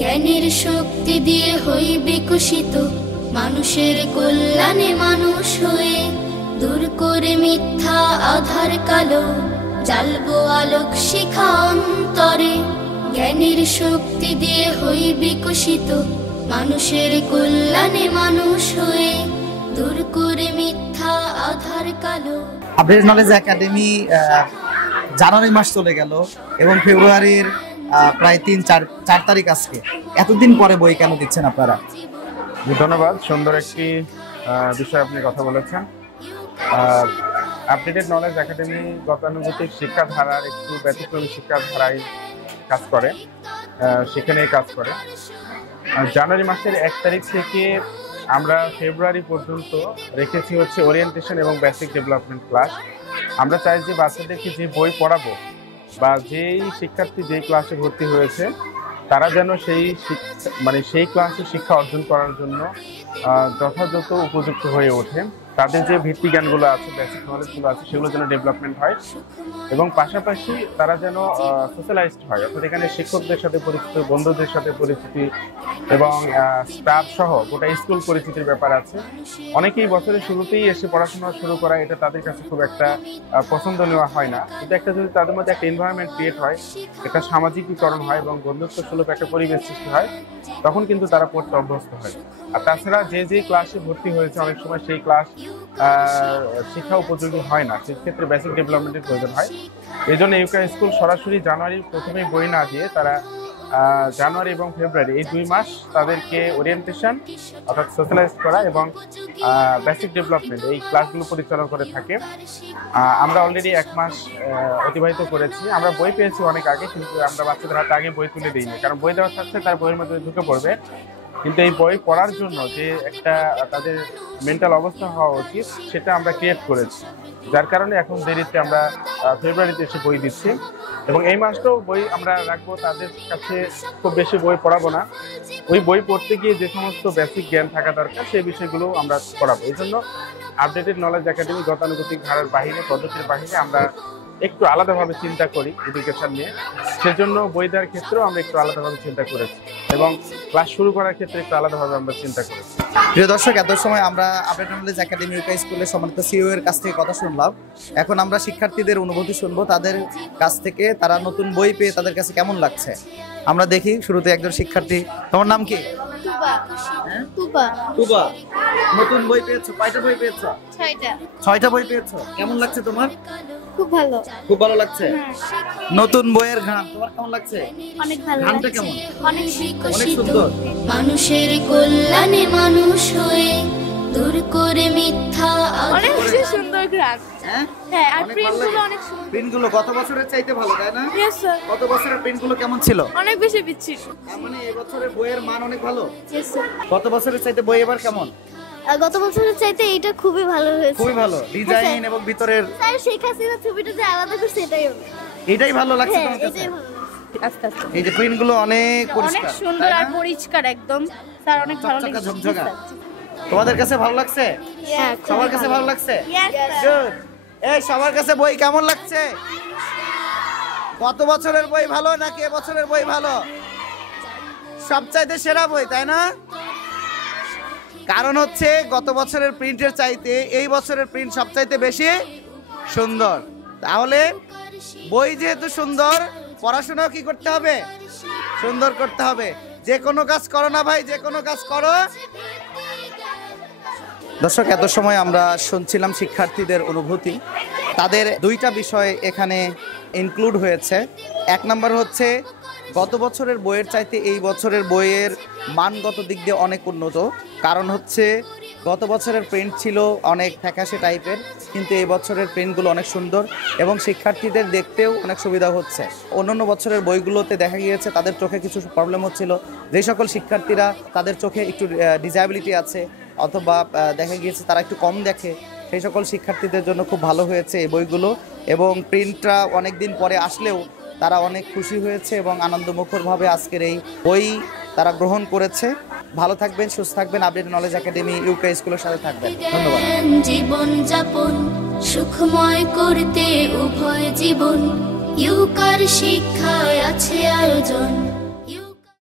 জ্ঞানের শক্তি দিয়ে হই বিকশিত, মানুষের কল্যাণে মানুষ হয়ে দূর করে মিথ্যা আধার কালো, জ্বালবো আলোক শিখা অন্তরে। জ্ঞানের শক্তি দিয়ে হই বিকশিত, মানুষের কল্যাণে মানুষ হয়ে দূর করে মিথ্যা আধার কালো। আপডেট নলেজ একাডেমি জানুয়ারি মাস চলে গেল এবং ফেব্রুয়ারির প্রায় 3-4 তারিখ আজকে। এতদিন পরে বই কেন দিচ্ছেন আপনারা? ধন্যবাদ, সুন্দর একটি বিষয় আপনি কথা বলেছেন। আপডেটেড নলেজ একাডেমি গতানুগতিক শিক্ষাধারার একটু ব্যতিক্রমী শিক্ষাধারায় কাজ করে, সেখানে কাজ করে। জানুয়ারি মাসের 1 তারিখ থেকে আমরা ফেব্রুয়ারি পর্যন্ত রেখেছি হচ্ছে ওরিয়েন্টেশন এবং বেসিক ডেভেলপমেন্ট ক্লাস। আমরা চাই যে বাচ্চাদেরকে যে বই পড়াবো বা যেই শিক্ষার্থী যেই ক্লাসে ভর্তি হয়েছে তারা যেন সেই ক্লাসে শিক্ষা অর্জন করার জন্য যথাযথ উপযুক্ত হয়ে ওঠে। তাদের যে ভিত্তি জ্ঞানগুলো আছে, বেসিক নলেজগুলো আছে, সেগুলো যেন ডেভেলপমেন্ট হয় এবং পাশাপাশি তারা যেন সোশ্যালাইজড হয়। অর্থাৎ এখানে শিক্ষকদের সাথে পরিচিত, বন্ধুদের সাথে পরিচিতি এবং স্টাফ সহ গোটা স্কুল পরিচিতির ব্যাপার আছে। অনেকেই বছরের শুরুতেই এসে পড়াশোনা শুরু করা, এটা তাদের কাছে খুব একটা পছন্দ নেওয়া হয় না। কিন্তু একটা যদি তাদের মধ্যে একটা এনভায়রনমেন্ট ক্রিয়েট হয়, একটা সামাজিকীকরণ হয় এবং বন্ধুত্বসুলভ একটা পরিবেশ সৃষ্টি হয়, তখন কিন্তু তারা পড়তে অভ্যস্ত হয়। আর তাছাড়া যে ক্লাসে ভর্তি হয়েছে অনেক সময় সেই ক্লাস শিক্ষা উপযোগী হয় না, সেক্ষেত্রে বেসিক ডেভেলপমেন্টের প্রয়োজন হয়। এই জন্য ইউকে স্কুল সরাসরি জানুয়ারির প্রথমেই বই না দিয়ে তারা জানুয়ারি এবং ফেব্রুয়ারি এই 2 মাস তাদেরকে ওরিয়েন্টেশন অর্থাৎ সোশ্যালাইজ করা এবং বেসিক ডেভেলপমেন্ট এই ক্লাসগুলো পরিচালনা করে থাকে। আমরা অলরেডি 1 মাস অতিবাহিত করেছি। আমরা বই পেয়েছি অনেক আগে, কিন্তু আমরা বাচ্চাদের হাতে আগে বই তুলে দিইনি, কারণ বই দেওয়ার সাথে তার বইয়ের মধ্যে ঢুকে পড়বে। কিন্তু এই বই পড়ার জন্য যে একটা তাদের মেন্টাল অবস্থা হওয়া উচিত সেটা আমরা ক্রিয়েট করেছি, যার কারণে এখন দেরিতে আমরা ফেব্রুয়ারিতে এসে বই দিচ্ছি। এবং এই মাসটাও বই আমরা রাখবো, তাদের কাছে খুব বেশি বই পড়াবো না। ওই বই পড়তে গিয়ে যে সমস্ত বেসিক জ্ঞান থাকা দরকার সেই বিষয়গুলো আমরা পড়াবো। এই জন্য আপডেটেড নলেজ একাডেমি গতানুগতিক ধারার বাহিরে, পদ্ধতির বাহিরে আমরা একটু আলাদাভাবে চিন্তা করি এডুকেশন নিয়ে। সেজন্য বই দেওয়ার ক্ষেত্রেও আমরা একটু আলাদাভাবে চিন্তা করেছি এবং ক্লাস শুরু করার ক্ষেত্রে একটু আলাদাভাবে আমরা চিন্তা করেছি। প্রিয় দর্শক, এত সময় আমরা আপডেট নলেজ একাডেমি ইউকে স্কুলের সম্মানিত সিইও এর কাছ থেকে কথা শুনলাম। এখন আমরা শিক্ষার্থীদের অনুভূতি শুনবো, তাদের কাছ থেকে তারা নতুন বই পেয়ে তাদের কাছে কেমন লাগছে। আমরা দেখি শুরুতে একজন শিক্ষার্থী। তোমার নাম কি? তুবা। নতুন বই পেয়েছো? কয়টা বই পেয়েছো? 6টা বই পেয়েছো। কেমন লাগছে তোমার? খুব ভালো। খুব ভালো লাগছে। নতুন বইয়ের ঘ্রাণ তোমার কেমন লাগছে? অনেক ভালো। ঘ্রাণটা কেমন? অনেক সুন্দর। মানুষের কল্যাণে মানুষ হয়ে দূর করে মিথ্যা অনেক বেশি সুন্দর ঘ্রাণ। হ্যাঁ, আর প্রিন্টগুলো অনেক সুন্দর। প্রিন্টগুলো গত বছরের চাইতে ভালো, তাই না? Yes sir. গত বছরের প্রিন্টগুলো কেমন ছিল? অনেক বেশি বিচ্ছিন্ন। মানে এই বছরের বইয়ের মান অনেক ভালো। Yes sir. গত বছরের চাইতে বই এবার কেমন? গত বছরের চাইতে এটা খুবই ভালো হয়েছে। খুবই ভালো। ডিজাইন এবং ভিতরের স্যার শেখ হাসিনার ছবিটা যে আলাদা করছে এটাই হলো। এটাই ভালো লাগছে তোমার কাছে? এটাই ভালো লাগছে। আস্তে আস্তে। এই যে প্রিন্টগুলো অনেক অনেক পরিষ্কার, সুন্দর আর পরিষ্কার একদম। স্যার অনেক ভালো চকচকা লাগছে। ঝকঝকা। তোমাদের কাছে ভালো লাগছে? হ্যাঁ, সবার কাছে ভালো লাগছে? Yes good. এই সবার কাছে বই কেমন লাগছে? গত বছরের বই ভালো নাকি এ বছরের বই ভালো? সবচাইতে সেরা বই, তাই না? কারণ হচ্ছে গত বছরের প্রিন্টের চাইতে এই বছরের প্রিন্ট সবচাইতে বেশি সুন্দর। তাহলে বই যেহেতু সুন্দর, পড়াশোনাও কি করতে হবে? সুন্দর করতে হবে। যে কোনো কাজ করো না ভাই, যে কোনো কাজ করো। দর্শক, এত সময় আমরা শুনছিলাম শিক্ষার্থীদের অনুভূতি। তাদের 2টা বিষয় এখানে ইনক্লুড হয়েছে। 1 নম্বর হচ্ছে গত বছরের বইয়ের চাইতে এই বছরের বইয়ের মানগত দিক দিয়ে অনেক উন্নত। কারণ হচ্ছে গত বছরের প্রিন্ট ছিল অনেক ফ্যাকাশে টাইপের, কিন্তু এই বছরের প্রিন্টগুলো অনেক সুন্দর এবং শিক্ষার্থীদের দেখতেও অনেক সুবিধা হচ্ছে। অন্যান্য বছরের বইগুলোতে দেখা গিয়েছে তাদের চোখে কিছু প্রবলেম হচ্ছিল। যে সকল শিক্ষার্থীরা তাদের চোখে একটু ডিসএবিলিটি আছে অথবা দেখা গিয়েছে তারা একটু কম দেখে, সেই সকল শিক্ষার্থীদের জন্য খুব ভালো হয়েছে এই বইগুলো। এবং প্রিন্টটা অনেক দিন পরে আসলেও তারা অনেক খুশি হয়েছে এবং আনন্দমুখরভাবে আজকের এই বই তারা গ্রহণ করেছে। ভালো থাকবেন, সুস্থ থাকবেন। আপডেট নলেজ একাডেমি ইউকে স্কুলের সাথে থাকবেন। ধন্যবাদ। জীবন যাপন সুখময় করতে উভয় জীবন, ইউকার শিক্ষায় আছে আয়োজন।